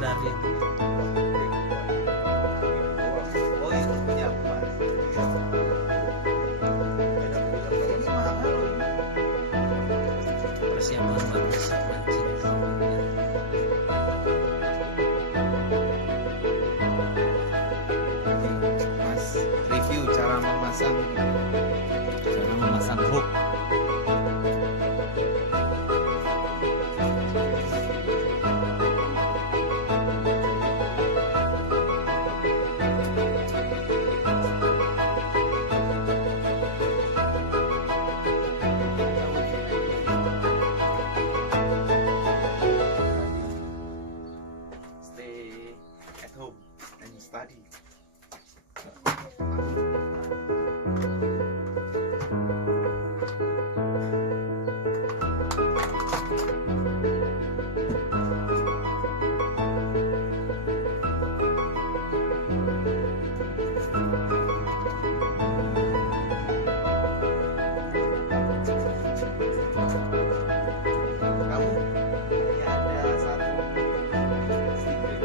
dari Oh itu punya aku Mas. Ini mahal loh ini. persiapan mancing. Mas, review cara memasang hook. Stay at home and study. Kamu ini ada satu secret.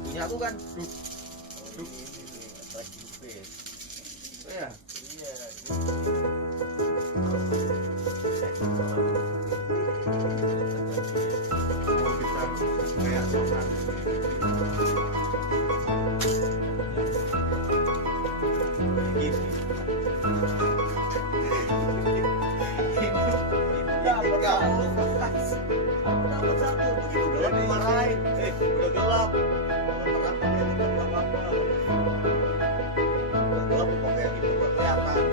Punya aku kan duk oh ya mau kita kayak sokan gini kamu dapat satu begitu gelap dimarahin udah gelap terang pakai ini kan nggak apa-apa udah gelap pakai yang itu nggak kelihatan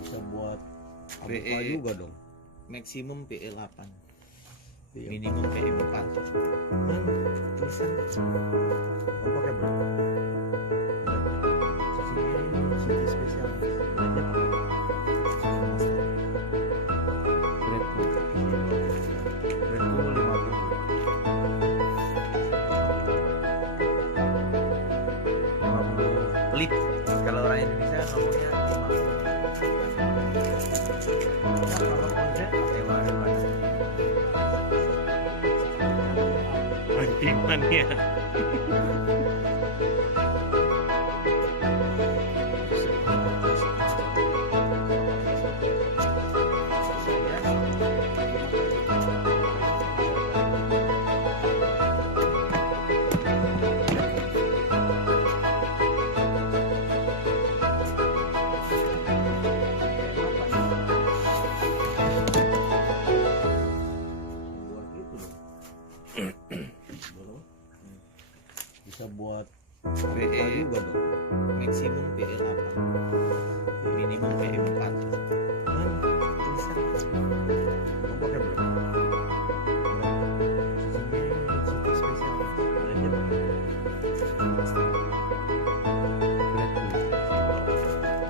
Bisa buat PE apa juga dong. maksimum PE 8 Iya. minimum PE 4 tulisan Oh, pakai berapa? City spesial. Brandnya pakai Brandku 50 pelit kalau orang Indonesia ngomongnya 50 gimana ya? bisa buat PE apa juga dong. maksimum PE 8 minimum PE 4 tulisan Oh, pakai berapa? City spesial Brandnya pakai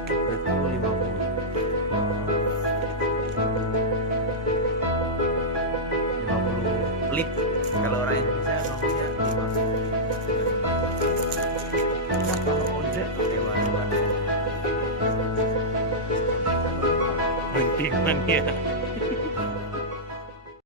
Brandku 50 pelit kalau orang Indonesia ngomongnya 50 kalau ojek hewan-hewan Gimana ya?